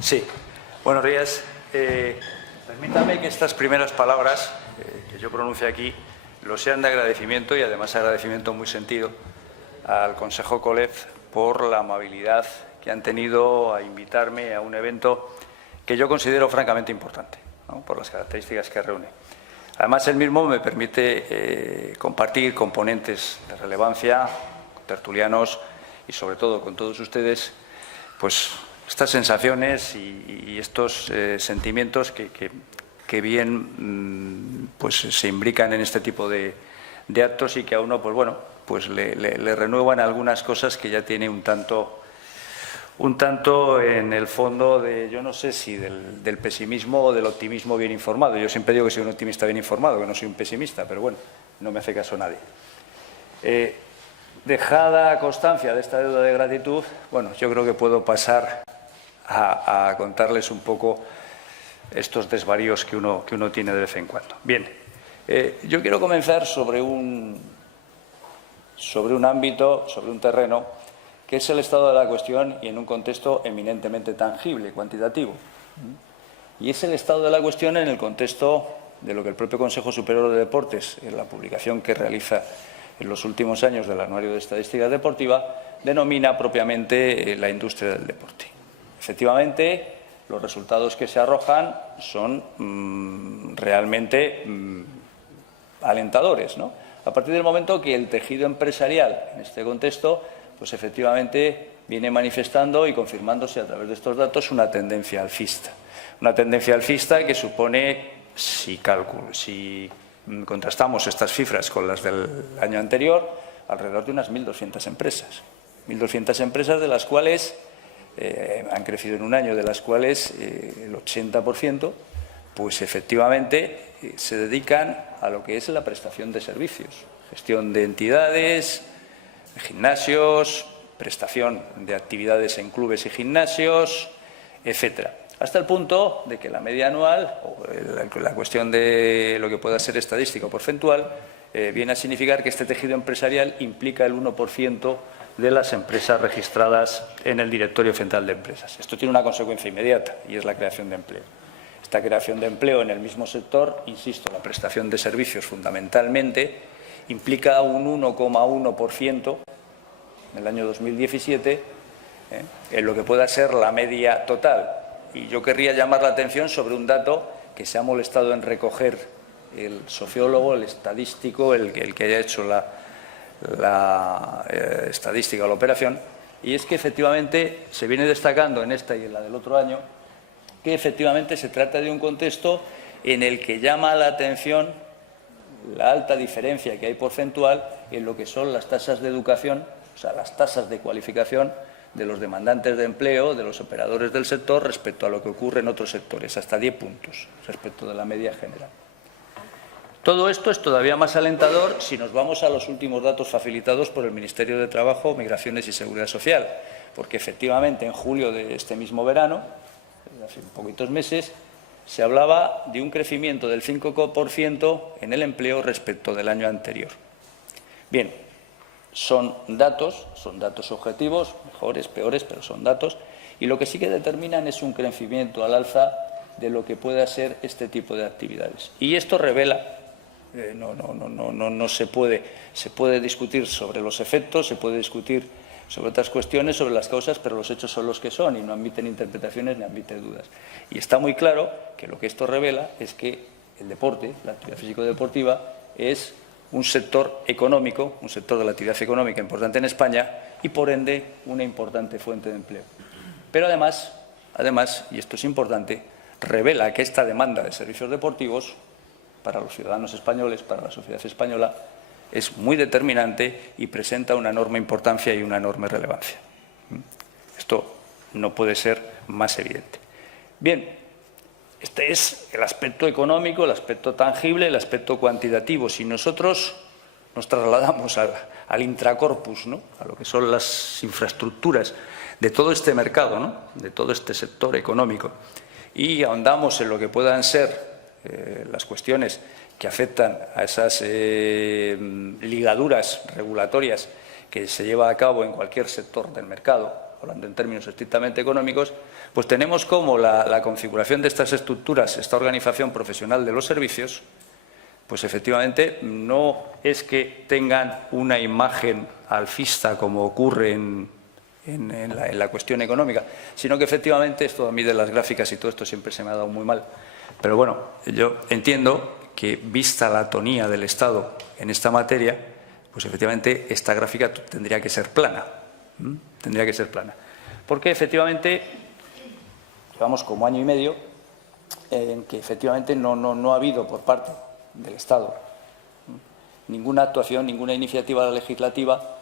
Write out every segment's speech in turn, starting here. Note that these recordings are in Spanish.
Sí, buenos días. Permítame que estas primeras palabras que yo pronuncie aquí lo sean de agradecimiento y además agradecimiento muy sentido al Consejo COLEF por la amabilidad que han tenido a invitarme a un evento que yo considero francamente importante, ¿no?, por las características que reúne. Además, el mismo me permite compartir con ponentes de relevancia, con tertulianos y, sobre todo, con todos ustedes, pues estas sensaciones y estos sentimientos que bien pues se imbrican en este tipo de actos y que a uno, pues bueno, pues le renuevan algunas cosas que ya tiene un tanto en el fondo de, yo no sé si del pesimismo o del optimismo bien informado. Yo siempre digo que soy un optimista bien informado, que no soy un pesimista, pero bueno, no me hace caso nadie. Dejada constancia de esta deuda de gratitud, bueno, yo creo que puedo pasar a contarles un poco estos desvaríos que uno tiene de vez en cuando. Bien, yo quiero comenzar sobre un ámbito, sobre un terreno, que es el estado de la cuestión y en un contexto eminentemente tangible, cuantitativo. Y es el estado de la cuestión en el contexto de lo que el propio Consejo Superior de Deportes, en la publicación que realiza en los últimos años del Anuario de Estadística Deportiva, denomina propiamente la industria del deporte. Efectivamente, los resultados que se arrojan son realmente alentadores, ¿no? A partir del momento que el tejido empresarial en este contexto, pues efectivamente viene manifestando y confirmándose a través de estos datos una tendencia alcista. Una tendencia alcista que supone, si contrastamos estas cifras con las del año anterior, alrededor de unas 1.200 empresas. 1.200 empresas de las cuales han crecido en un año, de las cuales el 80%, pues efectivamente se dedican a lo que es la prestación de servicios, gestión de entidades, gimnasios, prestación de actividades en clubes y gimnasios, etcétera. Hasta el punto de que la media anual, o la cuestión de lo que pueda ser estadística o porcentual, viene a significar que este tejido empresarial implica el 1% de las empresas registradas en el Directorio Central de Empresas. Esto tiene una consecuencia inmediata y es la creación de empleo. Esta creación de empleo en el mismo sector, insisto, la prestación de servicios fundamentalmente, implica un 1,1% en el año 2017 en lo que pueda ser la media total. Y yo querría llamar la atención sobre un dato que se ha molestado en recoger el sociólogo, el estadístico, el que haya hecho la estadística o la operación, y es que efectivamente se viene destacando en esta y en la del otro año que efectivamente se trata de un contexto en el que llama la atención la alta diferencia que hay porcentual en lo que son las tasas de educación, o sea, las tasas de cualificación de los demandantes de empleo, de los operadores del sector, respecto a lo que ocurre en otros sectores, hasta 10 puntos respecto de la media general. Todo esto es todavía más alentador si nos vamos a los últimos datos facilitados por el Ministerio de Trabajo, Migraciones y Seguridad Social, porque efectivamente en julio de este mismo verano, hace poquitos meses, se hablaba de un crecimiento del 5% en el empleo respecto del año anterior. Bien, son datos objetivos, mejores, peores, pero son datos, y lo que sí que determinan es un crecimiento al alza de lo que pueda ser este tipo de actividades. Y esto revela, no se puede discutir sobre los efectos, se puede discutir sobre otras cuestiones, sobre las causas, pero los hechos son los que son y no admiten interpretaciones ni admiten dudas. Y está muy claro que lo que esto revela es que el deporte, la actividad físico-deportiva, es un sector económico, un sector de la actividad económica importante en España y, por ende, una importante fuente de empleo. Pero además, y esto es importante, revela que esta demanda de servicios deportivos para los ciudadanos españoles, para la sociedad española, es muy determinante y presenta una enorme importancia y una enorme relevancia. Esto no puede ser más evidente. Bien, este es el aspecto económico, el aspecto tangible, el aspecto cuantitativo. Si nosotros nos trasladamos al intracorpus, ¿no?, a lo que son las infraestructuras de todo este mercado, ¿no?, de todo este sector económico, y ahondamos en lo que puedan ser las cuestiones que afectan a esas ligaduras regulatorias que se lleva a cabo en cualquier sector del mercado, hablando en términos estrictamente económicos, Pues tenemos como la configuración de estas estructuras, esta organización profesional de los servicios, pues efectivamente no es que tengan una imagen alcista como ocurre en la cuestión económica, sino que efectivamente, esto a mí de las gráficas y todo esto siempre se me ha dado muy mal, pero bueno, yo entiendo que vista la atonía del Estado en esta materia, pues efectivamente esta gráfica tendría que ser plana, tendría que ser plana, porque efectivamente llevamos como año y medio en que efectivamente no ha habido por parte del Estado ninguna actuación, ninguna iniciativa legislativa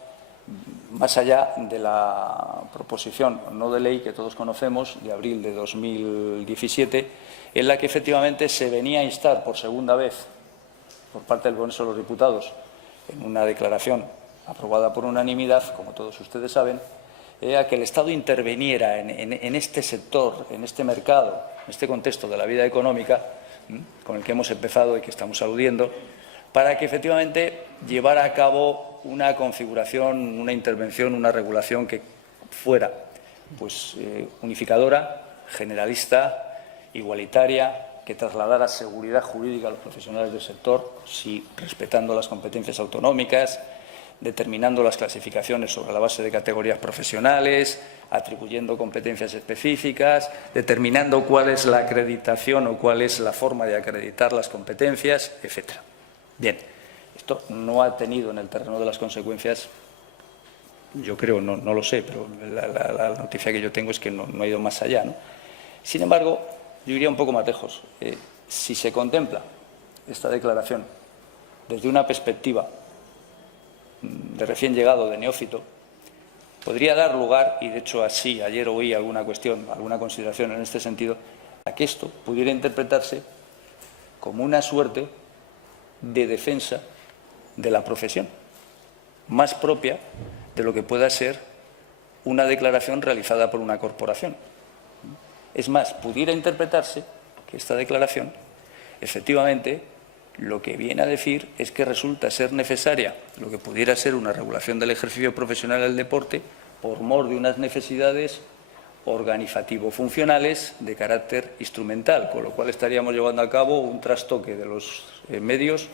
más allá de la proposición no de ley que todos conocemos de abril de 2017, en la que efectivamente se venía a instar por segunda vez por parte del Congreso de los Diputados en una declaración aprobada por unanimidad, como todos ustedes saben, a que el Estado interviniera en este sector, en este mercado, en este contexto de la vida económica con el que hemos empezado y que estamos aludiendo, para que efectivamente llevara a cabo una configuración, una intervención, una regulación que fuera pues, unificadora, generalista, igualitaria, que trasladara seguridad jurídica a los profesionales del sector, sí, respetando las competencias autonómicas, determinando las clasificaciones sobre la base de categorías profesionales, atribuyendo competencias específicas, determinando cuál es la acreditación o cuál es la forma de acreditar las competencias, etcétera. Bien, esto no ha tenido en el terreno de las consecuencias, yo creo, no lo sé, pero la noticia que yo tengo es que no ha ido más allá, ¿no? Sin embargo, yo iría un poco más lejos. Si se contempla esta declaración desde una perspectiva de recién llegado, de neófito, podría dar lugar, y de hecho así, ayer oí alguna cuestión, alguna consideración en este sentido, a que esto pudiera interpretarse como una suerte de defensa de la profesión, más propia de lo que pueda ser una declaración realizada por una corporación. Es más, pudiera interpretarse que esta declaración, efectivamente, lo que viene a decir es que resulta ser necesaria lo que pudiera ser una regulación del ejercicio profesional del deporte por mor de unas necesidades organizativo-funcionales de carácter instrumental, con lo cual estaríamos llevando a cabo un trastoque de los medios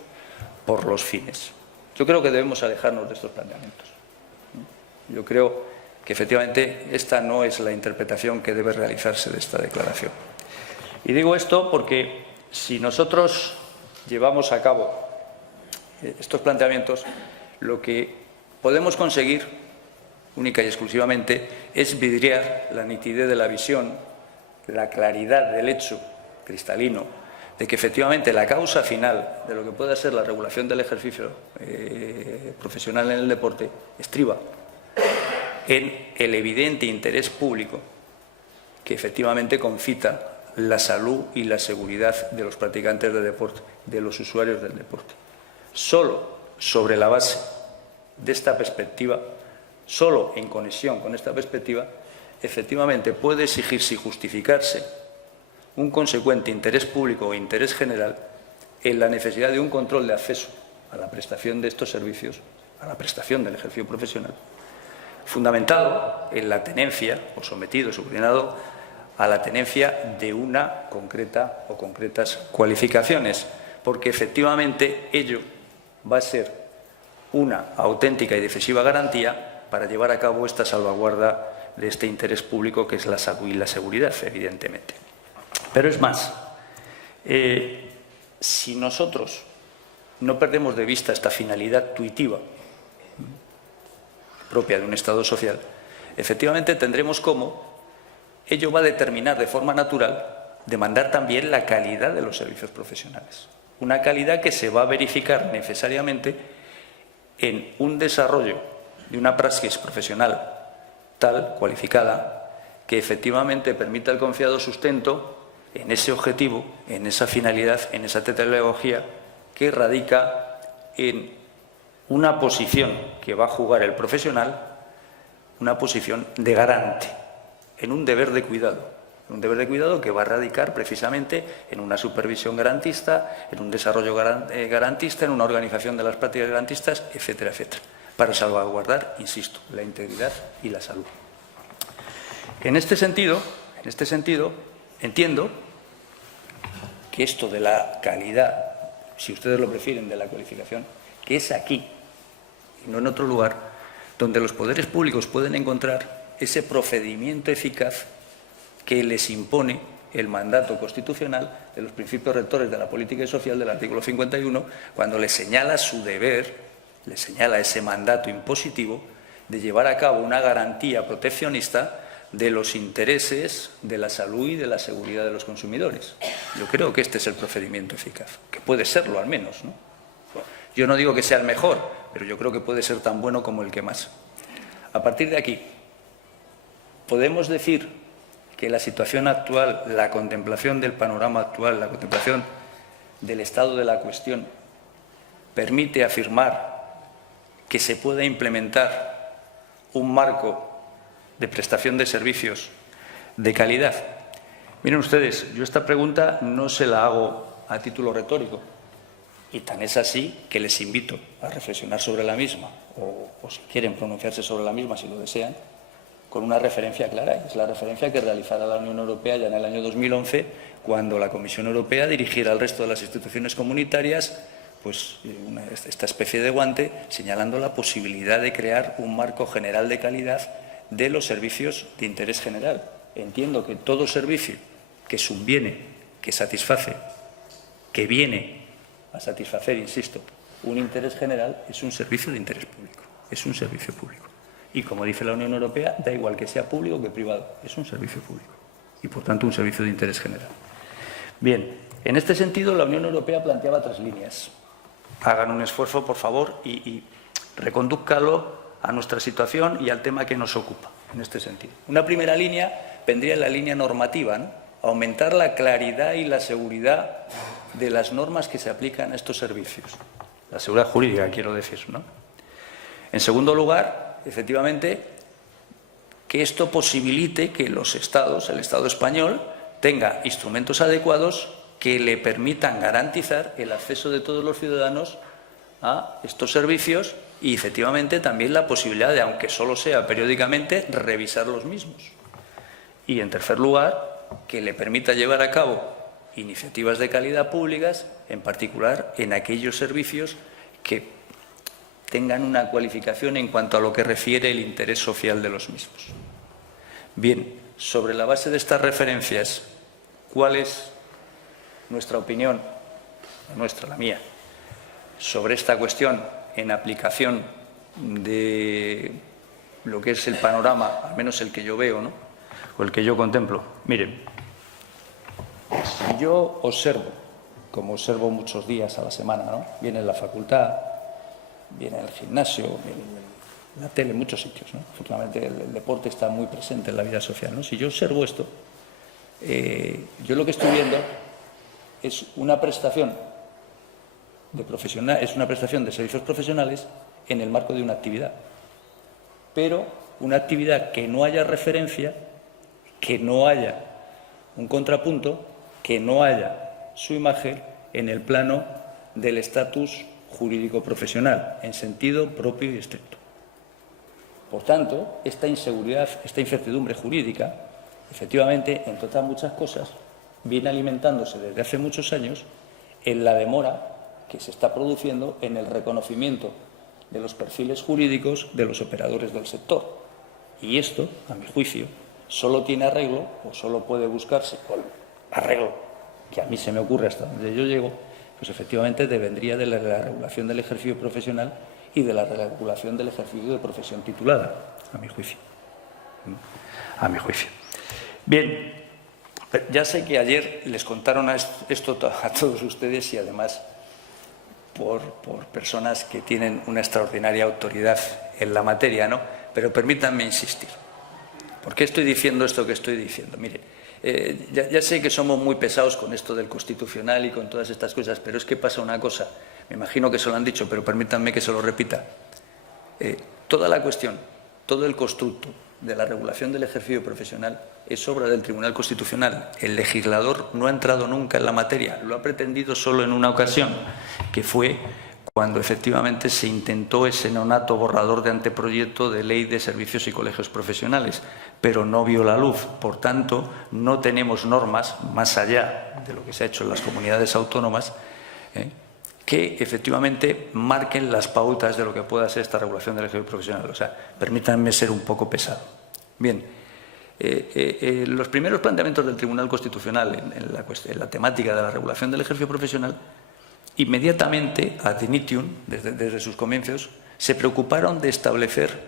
por los fines. Yo creo que debemos alejarnos de estos planteamientos. Yo creo que efectivamente esta no es la interpretación que debe realizarse de esta declaración. Y digo esto porque si nosotros llevamos a cabo estos planteamientos, lo que podemos conseguir única y exclusivamente es vidriar la nitidez de la visión, la claridad del hecho cristalino de que efectivamente la causa final de lo que pueda ser la regulación del ejercicio profesional en el deporte estriba en el evidente interés público que efectivamente concita la salud y la seguridad de los practicantes de deporte, de los usuarios del deporte. Solo sobre la base de esta perspectiva, solo en conexión con esta perspectiva, efectivamente puede exigirse y justificarse un consecuente interés público o interés general en la necesidad de un control de acceso a la prestación de estos servicios, a la prestación del ejercicio profesional, fundamentado en la tenencia o sometido, subordinado a la tenencia de una concreta o concretas cualificaciones, porque efectivamente ello va a ser una auténtica y decisiva garantía para llevar a cabo esta salvaguarda de este interés público que es la salud y la seguridad, evidentemente. Pero es más, si nosotros no perdemos de vista esta finalidad tuitiva propia de un Estado social, efectivamente tendremos como ello va a determinar de forma natural demandar también la calidad de los servicios profesionales. Una calidad que se va a verificar necesariamente en un desarrollo de una praxis profesional tal, cualificada, que efectivamente permita el confiado sustento en ese objetivo, en esa finalidad, en esa teleología que radica en una posición que va a jugar el profesional, una posición de garante, en un deber de cuidado que va a radicar precisamente en una supervisión garantista, en un desarrollo garantista, en una organización de las prácticas garantistas, etcétera, etcétera, para salvaguardar, insisto, la integridad y la salud. En este sentido, En este sentido, entiendo que esto de la calidad, si ustedes lo prefieren, de la cualificación, que es aquí y no en otro lugar, donde los poderes públicos pueden encontrar ese procedimiento eficaz que les impone el mandato constitucional de los principios rectores de la política y social del artículo 51, cuando les señala su deber, les señala ese mandato impositivo de llevar a cabo una garantía proteccionista de los intereses de la salud y de la seguridad de los consumidores. Yo creo que este es el procedimiento eficaz, que puede serlo al menos, ¿no? Bueno, yo no digo que sea el mejor, pero yo creo que puede ser tan bueno como el que más. A partir de aquí, podemos decir que la situación actual, la contemplación del panorama actual, la contemplación del estado de la cuestión, permite afirmar que se pueda implementar un marco de prestación de servicios de calidad. Miren ustedes, yo esta pregunta no se la hago a título retórico, y tan es así que les invito a reflexionar sobre la misma, o si quieren pronunciarse sobre la misma, si lo desean, con una referencia clara. Es la referencia que realizará la Unión Europea ya en el año 2011, cuando la Comisión Europea dirigiera al resto de las instituciones comunitarias pues, esta especie de guante, señalando la posibilidad de crear un marco general de calidad de los servicios de interés general. Entiendo que todo servicio que subviene, que satisface, que viene a satisfacer, insisto, un interés general, es un servicio de interés público, es un servicio público. Y como dice la Unión Europea, da igual que sea público que privado, es un servicio público y, por tanto, un servicio de interés general. Bien, en este sentido, la Unión Europea planteaba 3 líneas. Hagan un esfuerzo, por favor, y recondúzcanlo a nuestra situación y al tema que nos ocupa, en este sentido. Una primera línea vendría en la línea normativa, ¿no? Aumentar la claridad y la seguridad de las normas que se aplican a estos servicios. La seguridad jurídica, quiero decir, ¿no? En segundo lugar, efectivamente, que esto posibilite que los Estados, el Estado español, tenga instrumentos adecuados que le permitan garantizar el acceso de todos los ciudadanos a estos servicios y, efectivamente, también la posibilidad de, aunque solo sea periódicamente, revisar los mismos. Y, en tercer lugar, que le permita llevar a cabo iniciativas de calidad públicas, en particular en aquellos servicios que tengan una cualificación en cuanto a lo que refiere el interés social de los mismos. Bien, sobre la base de estas referencias, ¿cuál es nuestra opinión, la mía, sobre esta cuestión en aplicación de lo que es el panorama, al menos el que yo veo, ¿no?, o el que yo contemplo? Miren, si yo observo, como observo muchos días a la semana, ¿no?, viene en la facultad, viene en el gimnasio, viene en la tele, en muchos sitios, ¿no? Afortunadamente el deporte está muy presente en la vida social, ¿no? Si yo observo esto, yo lo que estoy viendo es una prestación de servicios profesionales en el marco de una actividad, pero una actividad que no haya referencia, que no haya un contrapunto, que no haya su imagen en el plano del estatus jurídico profesional, en sentido propio y estricto. Por tanto, esta inseguridad, esta incertidumbre jurídica, efectivamente, entre otras muchas cosas, viene alimentándose desde hace muchos años en la demora que se está produciendo en el reconocimiento de los perfiles jurídicos de los operadores del sector. Y esto, a mi juicio, solo tiene arreglo, o solo puede buscarse con arreglo, que a mí se me ocurre hasta donde yo llego, pues efectivamente devendría de la regulación del ejercicio profesional y de la regulación del ejercicio de profesión titulada, a mi juicio. A mi juicio. Bien, ya sé que ayer les contaron esto a todos ustedes y además por personas que tienen una extraordinaria autoridad en la materia, ¿no? Pero permítanme insistir. ¿Por qué estoy diciendo esto que estoy diciendo? Mire, ya sé que somos muy pesados con esto del constitucional y con todas estas cosas, pero es que pasa una cosa, me imagino que se lo han dicho, pero permítanme que se lo repita. Toda la cuestión, todo el constructo de la regulación del ejercicio profesional es obra del Tribunal Constitucional. El legislador no ha entrado nunca en la materia, lo ha pretendido solo en una ocasión, que fue cuando efectivamente se intentó ese nonato borrador de anteproyecto de ley de servicios y colegios profesionales, pero no vio la luz. Por tanto, no tenemos normas, más allá de lo que se ha hecho en las comunidades autónomas, que efectivamente marquen las pautas de lo que pueda ser esta regulación del ejercicio profesional. O sea, permítanme ser un poco pesado. Bien, los primeros planteamientos del Tribunal Constitucional en la temática de la regulación del ejercicio profesional, inmediatamente, ad initium, desde sus comienzos, se preocuparon de establecer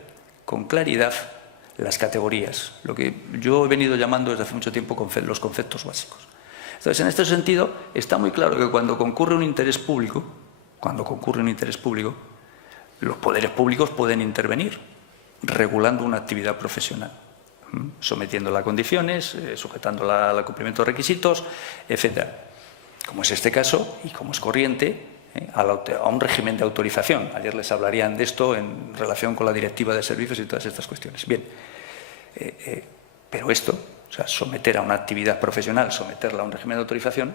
con claridad las categorías, lo que yo he venido llamando desde hace mucho tiempo los conceptos básicos. Entonces, en este sentido, está muy claro que cuando concurre un interés público, los poderes públicos pueden intervenir regulando una actividad profesional, sometiéndola a condiciones, sujetándola al cumplimiento de requisitos, etcétera. Como es este caso y como es corriente, a un régimen de autorización. Ayer les hablarían de esto en relación con la Directiva de Servicios y todas estas cuestiones. Bien, pero esto, o sea, someter a una actividad profesional, someterla a un régimen de autorización,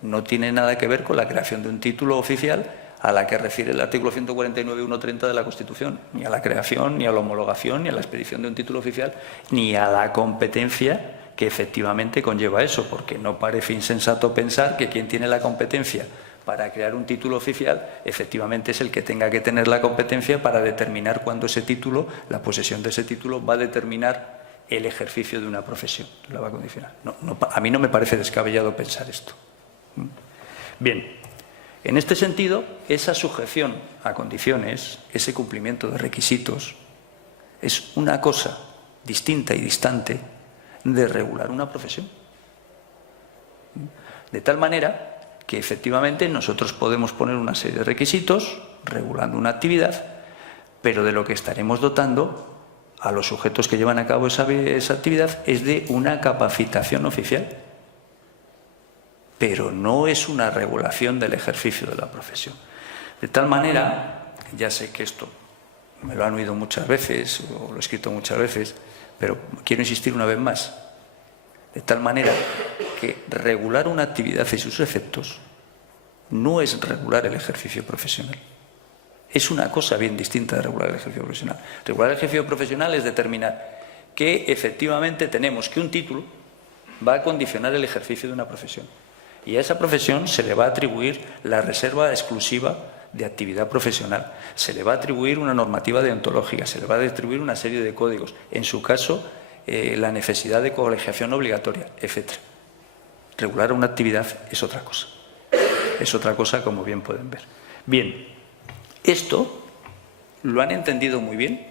no tiene nada que ver con la creación de un título oficial a la que refiere el artículo 149.1.30 de la Constitución, ni a la creación, ni a la homologación, ni a la expedición de un título oficial, ni a la competencia que efectivamente conlleva eso, porque no parece insensato pensar que quien tiene la competencia para crear un título oficial, efectivamente es el que tenga que tener la competencia para determinar cuándo ese título, la posesión de ese título, va a determinar el ejercicio de una profesión, la va a condicionar. A mí no me parece descabellado pensar esto. Bien, en este sentido, esa sujeción a condiciones, ese cumplimiento de requisitos, es una cosa distinta y distante de regular una profesión. De tal manera que efectivamente nosotros podemos poner una serie de requisitos regulando una actividad, pero de lo que estaremos dotando a los sujetos que llevan a cabo esa actividad es de una capacitación oficial, pero no es una regulación del ejercicio de la profesión. De tal manera, ya sé que esto me lo han oído muchas veces o lo he escrito muchas veces, pero quiero insistir una vez más, de tal manera que regular una actividad y sus efectos no es regular el ejercicio profesional. Es una cosa bien distinta de regular el ejercicio profesional. Regular el ejercicio profesional es determinar que efectivamente tenemos que un título va a condicionar el ejercicio de una profesión. Y a esa profesión se le va a atribuir la reserva exclusiva de actividad profesional, se le va a atribuir una normativa deontológica, se le va a atribuir una serie de códigos, en su caso la necesidad de colegiación obligatoria, etc. Regular una actividad es otra cosa, como bien pueden ver. Bien, esto lo han entendido muy bien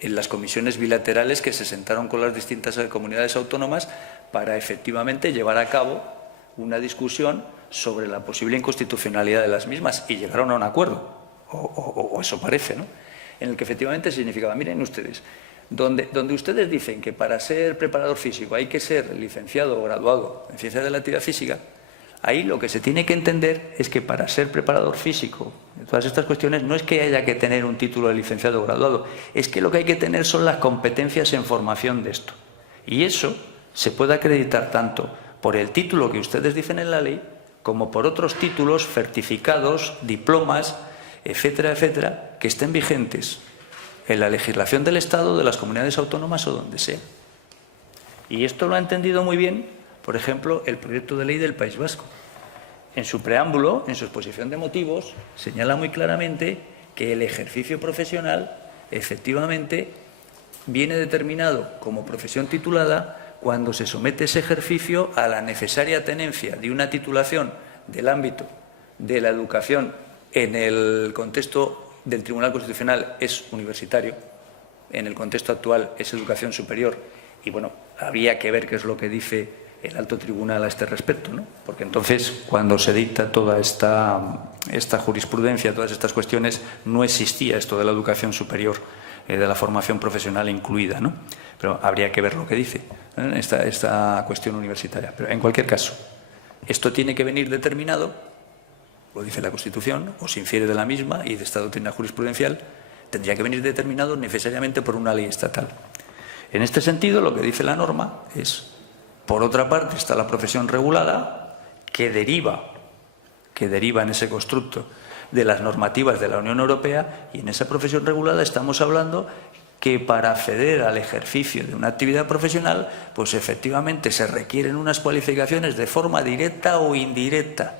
en las comisiones bilaterales que se sentaron con las distintas comunidades autónomas para efectivamente llevar a cabo una discusión sobre la posible inconstitucionalidad de las mismas y llegaron a un acuerdo, o eso parece, ¿no? En el que efectivamente significaba, miren ustedes, donde ustedes dicen que para ser preparador físico hay que ser licenciado o graduado en ciencias de la actividad física, ahí lo que se tiene que entender es que para ser preparador físico, en todas estas cuestiones, no es que haya que tener un título de licenciado o graduado, es que lo que hay que tener son las competencias en formación de esto. Y eso se puede acreditar tanto por el título que ustedes dicen en la ley, como por otros títulos, certificados, diplomas, etcétera, etcétera, que estén vigentes en la legislación del Estado, de las comunidades autónomas o donde sea. Y esto lo ha entendido muy bien, por ejemplo, el proyecto de ley del País Vasco. En su preámbulo, en su exposición de motivos, señala muy claramente que el ejercicio profesional, efectivamente, viene determinado como profesión titulada cuando se somete ese ejercicio a la necesaria tenencia de una titulación del ámbito de la educación en el contexto del Tribunal Constitucional es universitario, en el contexto actual es educación superior y, bueno, habría que ver qué es lo que dice el alto tribunal a este respecto, ¿no? Porque entonces, cuando se dicta toda esta jurisprudencia, todas estas cuestiones, no existía esto de la educación superior, de la formación profesional incluida, ¿no? Pero habría que ver lo que dice esta cuestión universitaria. Pero en cualquier caso, esto tiene que venir determinado, lo dice la Constitución, o se infiere de la misma y de esta doctrina jurisprudencial, tendría que venir determinado necesariamente por una ley estatal. En este sentido, lo que dice la norma es, por otra parte, está la profesión regulada, que deriva en ese constructo de las normativas de la Unión Europea, y en esa profesión regulada estamos hablando que para acceder al ejercicio de una actividad profesional, pues efectivamente se requieren unas cualificaciones de forma directa o indirecta,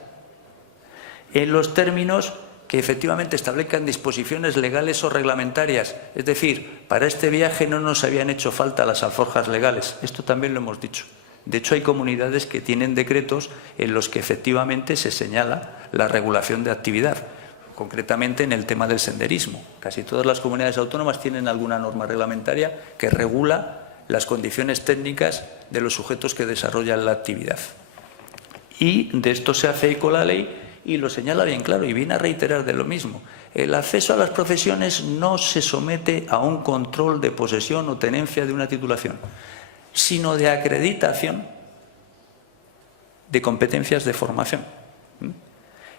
en los términos que efectivamente establezcan disposiciones legales o reglamentarias. Es decir, para este viaje no nos habían hecho falta las alforjas legales. Esto también lo hemos dicho. De hecho, hay comunidades que tienen decretos en los que efectivamente se señala la regulación de actividad, concretamente en el tema del senderismo. Casi todas las comunidades autónomas tienen alguna norma reglamentaria que regula las condiciones técnicas de los sujetos que desarrollan la actividad. Y de esto se hace eco la ley y lo señala bien claro y viene a reiterar de lo mismo. El acceso a las profesiones no se somete a un control de posesión o tenencia de una titulación, sino de acreditación de competencias de formación.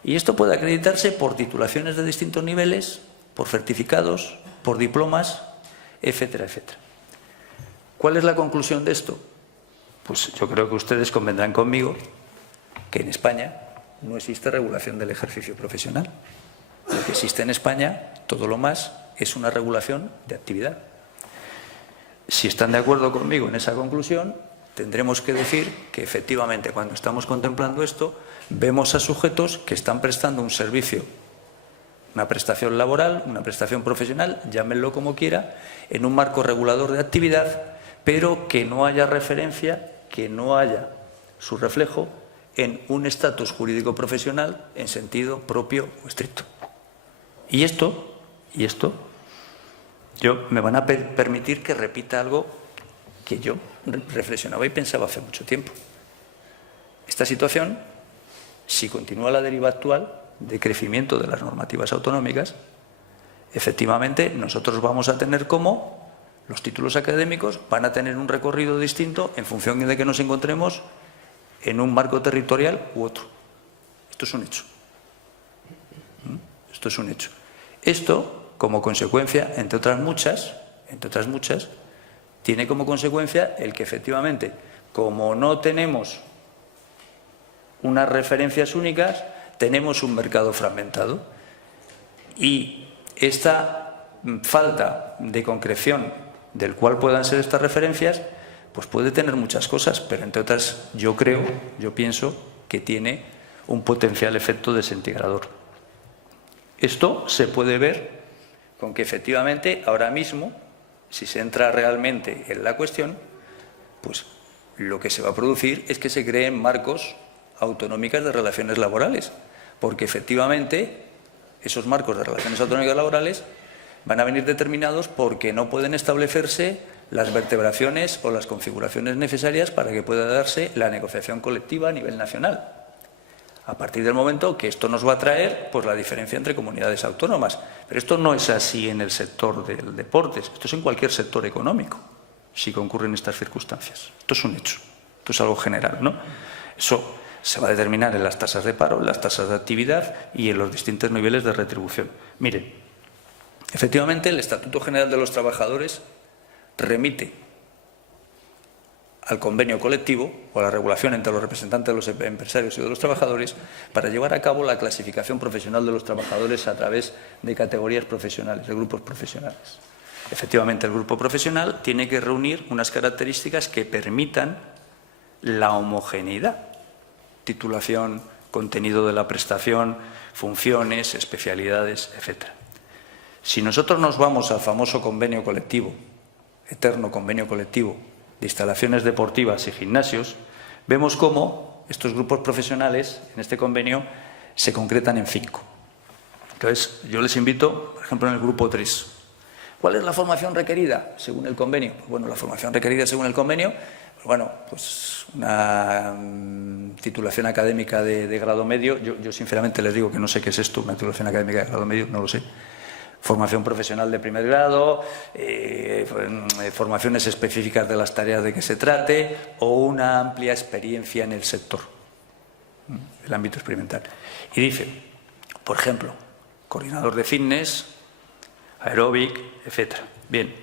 Y esto puede acreditarse por titulaciones de distintos niveles, por certificados, por diplomas, etcétera, etcétera. ¿Cuál es la conclusión de esto? Pues yo creo que ustedes convendrán conmigo que en España no existe regulación del ejercicio profesional. Lo que existe en España, todo lo más, es una regulación de actividad. Si están de acuerdo conmigo en esa conclusión, tendremos que decir que efectivamente cuando estamos contemplando esto, vemos a sujetos que están prestando un servicio, una prestación laboral, una prestación profesional, llámenlo como quiera, en un marco regulador de actividad, pero que no haya referencia, que no haya su reflejo en un estatus jurídico profesional en sentido propio o estricto. Y esto, me van a permitir que repita algo que yo reflexionaba y pensaba hace mucho tiempo. Esta situación, si continúa la deriva actual de crecimiento de las normativas autonómicas, efectivamente nosotros vamos a tener como los títulos académicos van a tener un recorrido distinto en función de que nos encontremos en un marco territorial u otro. Esto es un hecho. Esto es un hecho. Esto, como consecuencia, entre otras muchas, tiene como consecuencia el que efectivamente, como no tenemos unas referencias únicas, tenemos un mercado fragmentado. Y esta falta de concreción del cual puedan ser estas referencias, pues puede tener muchas cosas, pero entre otras yo pienso que tiene un potencial efecto desintegrador. Esto se puede ver con que efectivamente ahora mismo, si se entra realmente en la cuestión, pues lo que se va a producir es que se creen marcos autonómicas de relaciones laborales, porque efectivamente esos marcos de relaciones autonómicas laborales van a venir determinados porque no pueden establecerse las vertebraciones o las configuraciones necesarias para que pueda darse la negociación colectiva a nivel nacional. A partir del momento que esto nos va a traer pues la diferencia entre comunidades autónomas. Pero esto no es así en el sector del deporte, esto es en cualquier sector económico, si concurren estas circunstancias. Esto es un hecho, esto es algo general, ¿no? Eso se va a determinar en las tasas de paro, en las tasas de actividad y en los distintos niveles de retribución. Miren, efectivamente el Estatuto General de los Trabajadores remite al convenio colectivo o a la regulación entre los representantes de los empresarios y de los trabajadores para llevar a cabo la clasificación profesional de los trabajadores a través de categorías profesionales, de grupos profesionales. Efectivamente, el grupo profesional tiene que reunir unas características que permitan la homogeneidad, titulación, contenido de la prestación, funciones, especialidades, etc. Si nosotros nos vamos al famoso convenio colectivo, eterno convenio colectivo de instalaciones deportivas y gimnasios, vemos cómo estos grupos profesionales en este convenio se concretan en 5. Entonces, yo les invito, por ejemplo, en el grupo 3. ¿Cuál es la formación requerida según el convenio? Pues bueno, la formación requerida según el convenio, pues una titulación académica de grado medio. Yo sinceramente les digo que no sé qué es esto, una titulación académica de grado medio, no lo sé. Formación profesional de primer grado, formaciones específicas de las tareas de que se trate o una amplia experiencia en el sector, el ámbito experimental. Y dice, por ejemplo, coordinador de fitness, aeróbic, etc. Bien,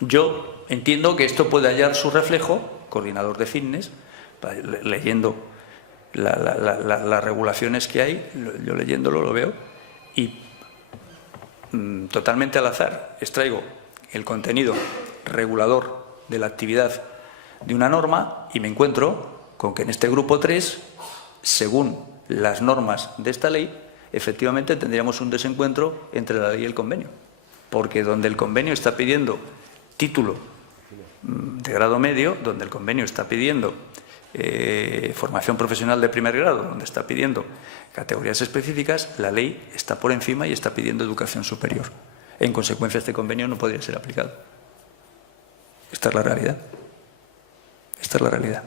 yo entiendo que esto puede hallar su reflejo, coordinador de fitness, leyendo las regulaciones que hay, yo leyéndolo lo veo, y totalmente al azar extraigo el contenido regulador de la actividad de una norma y me encuentro con que en este grupo 3, según las normas de esta ley, efectivamente tendríamos un desencuentro entre la ley y el convenio, porque donde el convenio está pidiendo título de grado medio, donde el convenio está pidiendo formación profesional de primer grado, donde está pidiendo categorías específicas, la ley está por encima y está pidiendo educación superior. En consecuencia, este convenio no podría ser aplicado. Esta es la realidad. Esta es la realidad.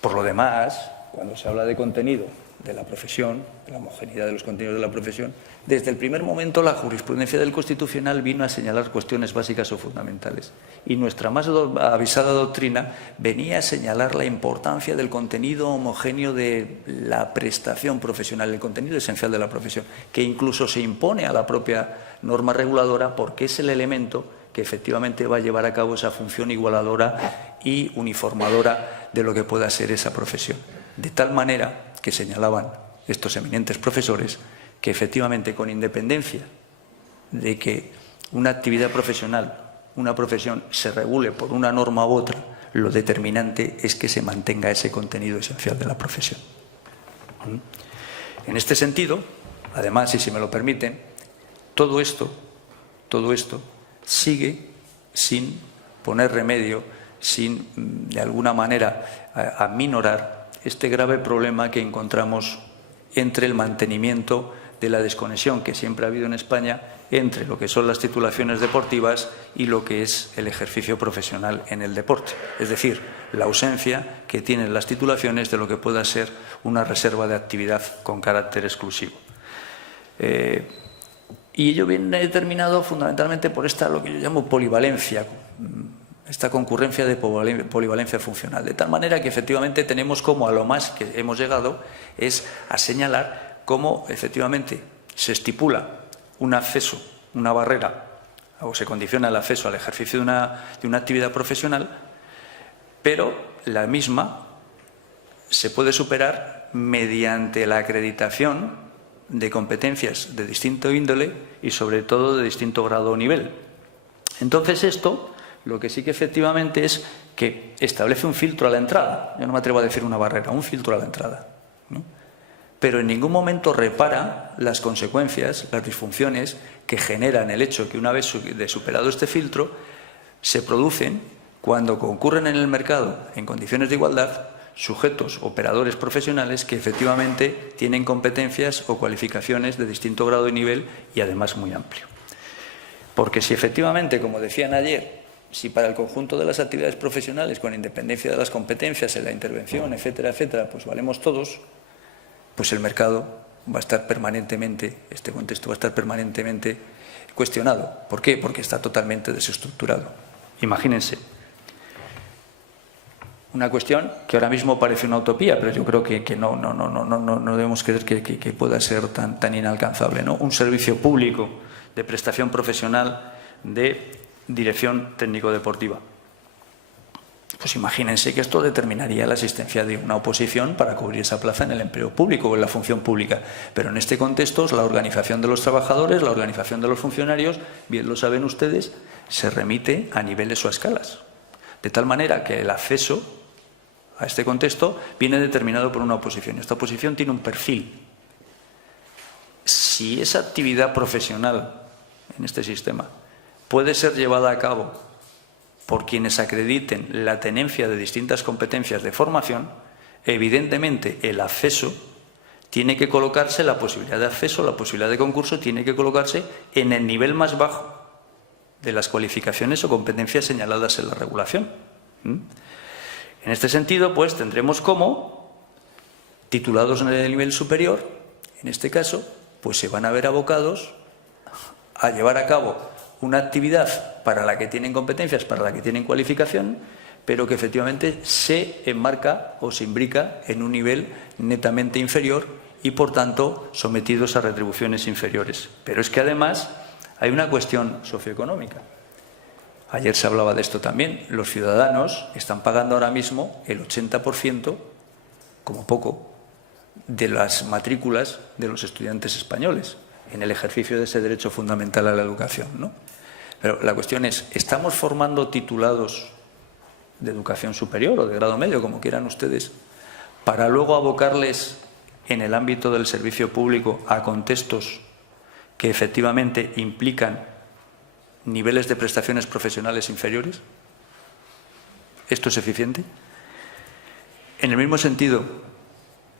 Por lo demás, cuando se habla de contenido de la profesión, de la homogeneidad de los contenidos de la profesión, desde el primer momento la jurisprudencia del Constitucional vino a señalar cuestiones básicas o fundamentales. Y nuestra más avisada doctrina venía a señalar la importancia del contenido homogéneo de la prestación profesional, el contenido esencial de la profesión, que incluso se impone a la propia norma reguladora porque es el elemento que efectivamente va a llevar a cabo esa función igualadora y uniformadora de lo que pueda ser esa profesión. De tal manera que señalaban estos eminentes profesores que efectivamente, con independencia de que una actividad profesional, una profesión se regule por una norma u otra, lo determinante es que se mantenga ese contenido esencial de la profesión. En este sentido, además, y si me lo permiten, todo esto sigue sin poner remedio, sin de alguna manera aminorar este grave problema que encontramos entre el mantenimiento de la desconexión que siempre ha habido en España entre lo que son las titulaciones deportivas y lo que es el ejercicio profesional en el deporte. Es decir, la ausencia que tienen las titulaciones de lo que pueda ser una reserva de actividad con carácter exclusivo. Y ello viene determinado fundamentalmente por esta, lo que yo llamo polivalencia, esta concurrencia de polivalencia funcional. De tal manera que efectivamente tenemos como a lo más que hemos llegado es a señalar cómo efectivamente se estipula un acceso, una barrera, o se condiciona el acceso al ejercicio de una actividad profesional, pero la misma se puede superar mediante la acreditación de competencias de distinto índole y sobre todo de distinto grado o nivel. Entonces esto lo que sí que efectivamente es que establece un filtro a la entrada. Yo no me atrevo a decir una barrera, un filtro a la entrada, ¿no? Pero en ningún momento repara las consecuencias, las disfunciones que generan el hecho que una vez superado este filtro se producen cuando concurren en el mercado en condiciones de igualdad sujetos, operadores profesionales que efectivamente tienen competencias o cualificaciones de distinto grado y nivel y además muy amplio. Porque si efectivamente, como decían ayer, si para el conjunto de las actividades profesionales, con independencia de las competencias en la intervención, etcétera, etcétera, pues valemos todos, pues el mercado va a estar permanentemente, este contexto va a estar permanentemente cuestionado. ¿Por qué? Porque está totalmente desestructurado. Imagínense. Una cuestión que ahora mismo parece una utopía, pero yo creo que no debemos creer que pueda ser tan inalcanzable, ¿no? Un servicio público de prestación profesional de dirección técnico-deportiva. Pues imagínense que esto determinaría la existencia de una oposición para cubrir esa plaza en el empleo público o en la función pública. Pero en este contexto, la organización de los trabajadores, la organización de los funcionarios, bien lo saben ustedes, se remite a niveles o a escalas. De tal manera que el acceso a este contexto viene determinado por una oposición. Esta oposición tiene un perfil. Si esa actividad profesional en este sistema puede ser llevada a cabo por quienes acrediten la tenencia de distintas competencias de formación, evidentemente el acceso tiene que colocarse, la posibilidad de acceso, la posibilidad de concurso, tiene que colocarse en el nivel más bajo de las cualificaciones o competencias señaladas en la regulación. En este sentido, pues tendremos como titulados en el nivel superior, en este caso, pues se van a ver abocados a llevar a cabo una actividad para la que tienen competencias, para la que tienen cualificación, pero que efectivamente se enmarca o se imbrica en un nivel netamente inferior y, por tanto, sometidos a retribuciones inferiores. Pero es que además hay una cuestión socioeconómica. Ayer se hablaba de esto también. Los ciudadanos están pagando ahora mismo el 80%, como poco, de las matrículas de los estudiantes españoles en el ejercicio de ese derecho fundamental a la educación, ¿no? Pero la cuestión es, ¿estamos formando titulados de educación superior o de grado medio, como quieran ustedes, para luego abocarles en el ámbito del servicio público a contextos que efectivamente implican niveles de prestaciones profesionales inferiores? ¿Esto es eficiente? En el mismo sentido,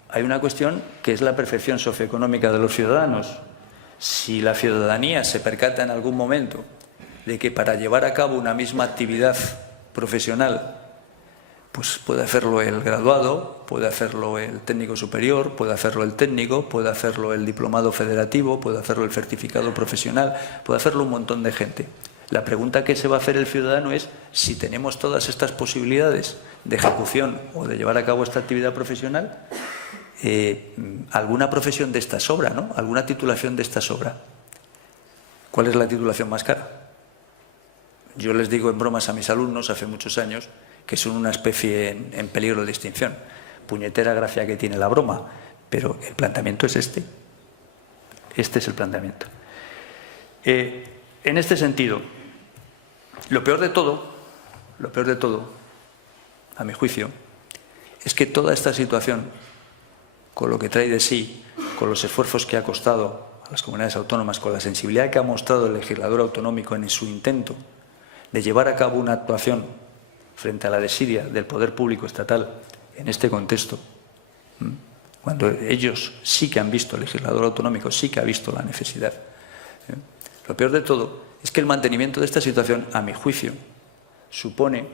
hay una cuestión que es la percepción socioeconómica de los ciudadanos. Si la ciudadanía se percata en algún momento de que para llevar a cabo una misma actividad profesional, pues puede hacerlo el graduado, puede hacerlo el técnico superior, puede hacerlo el técnico, puede hacerlo el diplomado federativo, puede hacerlo el certificado profesional, puede hacerlo un montón de gente. La pregunta que se va a hacer el ciudadano es si tenemos todas estas posibilidades de ejecución o de llevar a cabo esta actividad profesional, alguna profesión de esta sobra, ¿no? Alguna titulación de esta sobra. ¿Cuál es la titulación más cara? Yo les digo en bromas a mis alumnos hace muchos años que son una especie en peligro de extinción. Puñetera gracia que tiene la broma, pero el planteamiento es este. Este es el planteamiento. En este sentido, lo peor de todo, a mi juicio, es que toda esta situación, con lo que trae de sí, con los esfuerzos que ha costado a las comunidades autónomas, con la sensibilidad que ha mostrado el legislador autonómico en su intento de llevar a cabo una actuación frente a la desidia del poder público estatal en este contexto, cuando ellos sí que han visto, el legislador autonómico sí que ha visto la necesidad. Lo peor de todo es que el mantenimiento de esta situación, a mi juicio, supone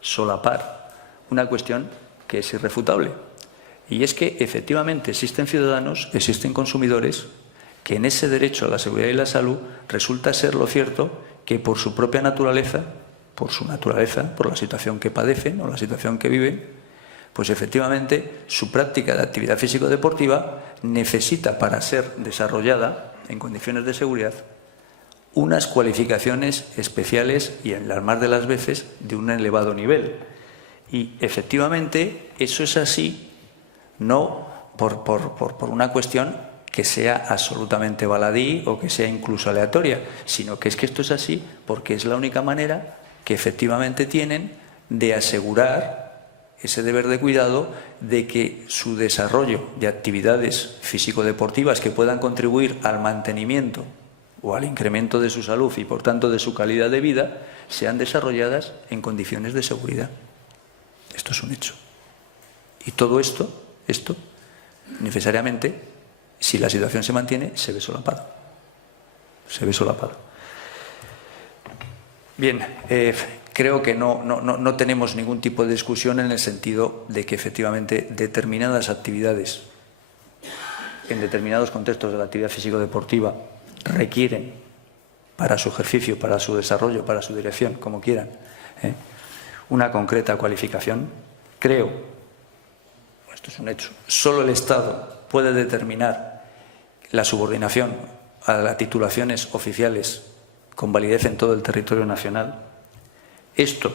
solapar una cuestión que es irrefutable. Y es que efectivamente existen ciudadanos, existen consumidores, que en ese derecho a la seguridad y la salud resulta ser lo cierto que por su propia naturaleza, por la situación que padecen o la situación que viven, pues efectivamente su práctica de actividad físico-deportiva necesita, para ser desarrollada en condiciones de seguridad, unas cualificaciones especiales y, en las más de las veces, de un elevado nivel. Y efectivamente eso es así, no por una cuestión que sea absolutamente baladí o que sea incluso aleatoria, sino que es que esto es así porque es la única manera que efectivamente tienen de asegurar ese deber de cuidado de que su desarrollo de actividades físico-deportivas que puedan contribuir al mantenimiento o al incremento de su salud y, por tanto, de su calidad de vida, sean desarrolladas en condiciones de seguridad. Esto es un hecho. Y todo esto, necesariamente, si la situación se mantiene, se ve solapado. Se ve solapado. Bien, creo que no tenemos ningún tipo de discusión en el sentido de que efectivamente determinadas actividades en determinados contextos de la actividad físico-deportiva requieren para su ejercicio, para su desarrollo, para su dirección, como quieran, una concreta cualificación. Creo, esto es un hecho, solo el Estado puede determinar la subordinación a las titulaciones oficiales con validez en todo el territorio nacional. Esto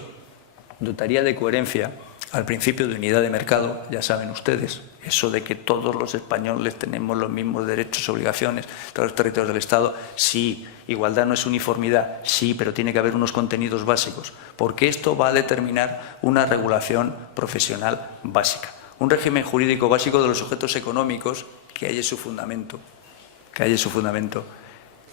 dotaría de coherencia al principio de unidad de mercado, ya saben ustedes, eso de que todos los españoles tenemos los mismos derechos y obligaciones, todos los territorios del Estado, sí, igualdad no es uniformidad, sí, pero tiene que haber unos contenidos básicos, porque esto va a determinar una regulación profesional básica, un régimen jurídico básico de los sujetos económicos que halle su fundamento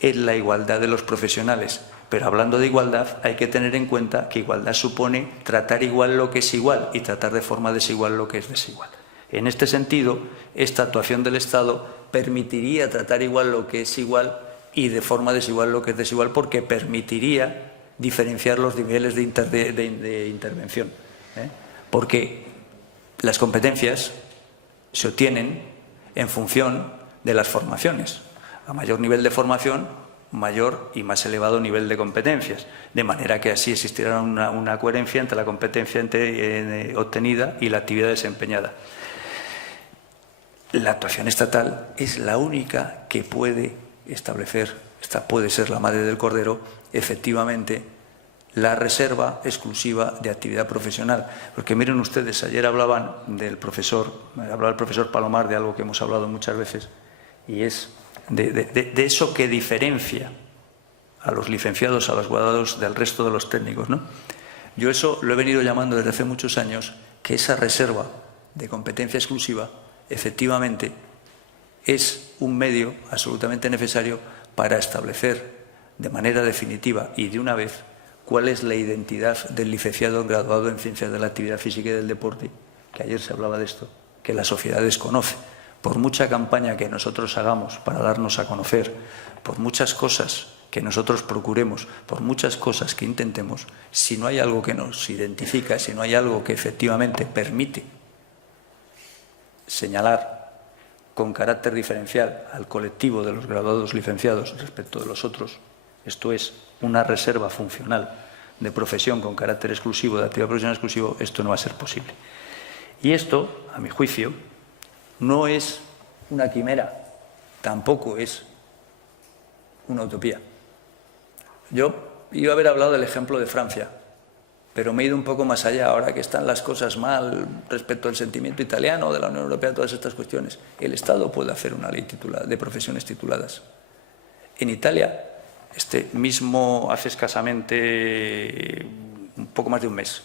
en la igualdad de los profesionales. Pero hablando de igualdad, hay que tener en cuenta que igualdad supone tratar igual lo que es igual y tratar de forma desigual lo que es desigual. En este sentido, esta actuación del Estado permitiría tratar igual lo que es igual y de forma desigual lo que es desigual, porque permitiría diferenciar los niveles de intervención. Porque las competencias se obtienen en función de las formaciones. A mayor nivel de formación, mayor y más elevado nivel de competencias, de manera que así existirá una coherencia entre la competencia obtenida y la actividad desempeñada. La actuación estatal es la única que puede establecer, esta puede ser la madre del cordero, efectivamente, la reserva exclusiva de actividad profesional. Porque miren ustedes, ayer hablaba el profesor Palomar de algo que hemos hablado muchas veces, y es de eso que diferencia a los licenciados, a los graduados del resto de los técnicos, ¿no? Yo eso lo he venido llamando desde hace muchos años, que esa reserva de competencia exclusiva efectivamente es un medio absolutamente necesario para establecer de manera definitiva y de una vez cuál es la identidad del licenciado graduado en Ciencias de la Actividad Física y del Deporte, que ayer se hablaba de esto, que la sociedad desconoce. Por mucha campaña que nosotros hagamos para darnos a conocer, por muchas cosas que nosotros procuremos, por muchas cosas que intentemos, si no hay algo que nos identifica, si no hay algo que efectivamente permite señalar con carácter diferencial al colectivo de los graduados licenciados respecto de los otros, esto es, una reserva funcional de profesión con carácter exclusivo, de actividad profesional exclusivo, esto no va a ser posible. Y esto, a mi juicio, no es una quimera, tampoco es una utopía. Yo iba a haber hablado del ejemplo de Francia, pero me he ido un poco más allá, ahora que están las cosas mal respecto al sentimiento italiano, de la Unión Europea, todas estas cuestiones. El Estado puede hacer una ley de profesiones tituladas. En Italia, hace escasamente un poco más de un mes,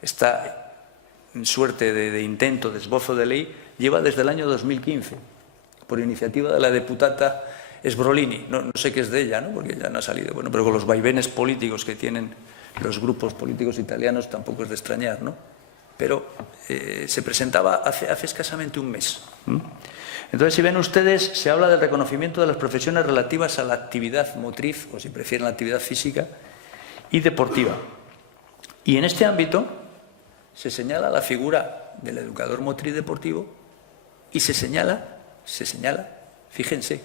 esta suerte de intento, de esbozo de ley, lleva desde el año 2015, por iniciativa de la deputada Sbrolini, no sé qué es de ella, ¿no? Porque ya no ha salido, bueno, pero con los vaivenes políticos que tienen los grupos políticos italianos tampoco es de extrañar, ¿no? Pero se presentaba hace escasamente un mes. Entonces, si ven ustedes, se habla del reconocimiento de las profesiones relativas a la actividad motriz, o si prefieren la actividad física y deportiva. Y en este ámbito se señala la figura del educador motriz deportivo y se señala, fíjense,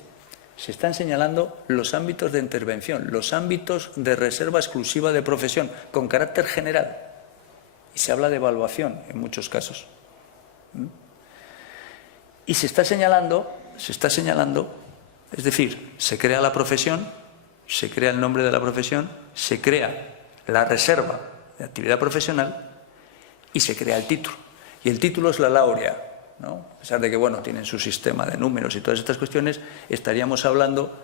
se están señalando los ámbitos de intervención, los ámbitos de reserva exclusiva de profesión, con carácter general. Y se habla de evaluación en muchos casos. Y se está señalando, es decir, se crea la profesión, se crea el nombre de la profesión, se crea la reserva de actividad profesional y se crea el título. Y el título es la laurea, ¿no? A pesar de que, bueno, tienen su sistema de números y todas estas cuestiones, estaríamos hablando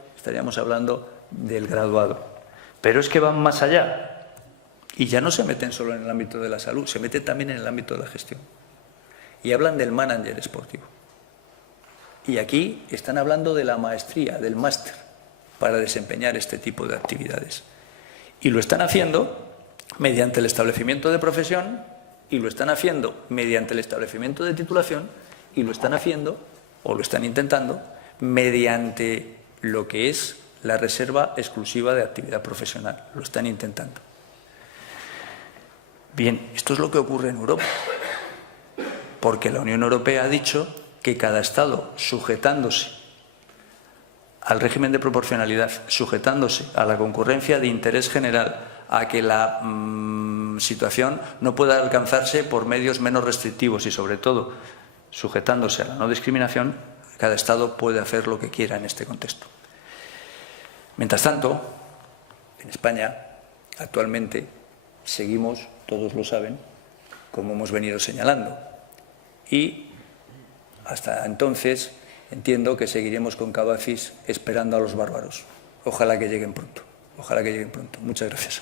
del graduado. Pero es que van más allá. Y ya no se meten solo en el ámbito de la salud, se meten también en el ámbito de la gestión. Y hablan del manager esportivo. Y aquí están hablando de la maestría, del máster, para desempeñar este tipo de actividades. Y lo están haciendo mediante el establecimiento de profesión, y lo están haciendo mediante el establecimiento de titulación, y lo están haciendo, o lo están intentando, mediante lo que es la reserva exclusiva de actividad profesional. Lo están intentando. Bien, esto es lo que ocurre en Europa, porque la Unión Europea ha dicho que cada Estado, sujetándose al régimen de proporcionalidad, sujetándose a la concurrencia de interés general, a que la situación no pueda alcanzarse por medios menos restrictivos y, sobre todo, sujetándose a la no discriminación, cada Estado puede hacer lo que quiera en este contexto. Mientras tanto, en España, actualmente, seguimos, todos lo saben, como hemos venido señalando. Y hasta entonces entiendo que seguiremos con Cavacis esperando a los bárbaros. Ojalá que lleguen pronto. Ojalá que lleguen pronto. Muchas gracias.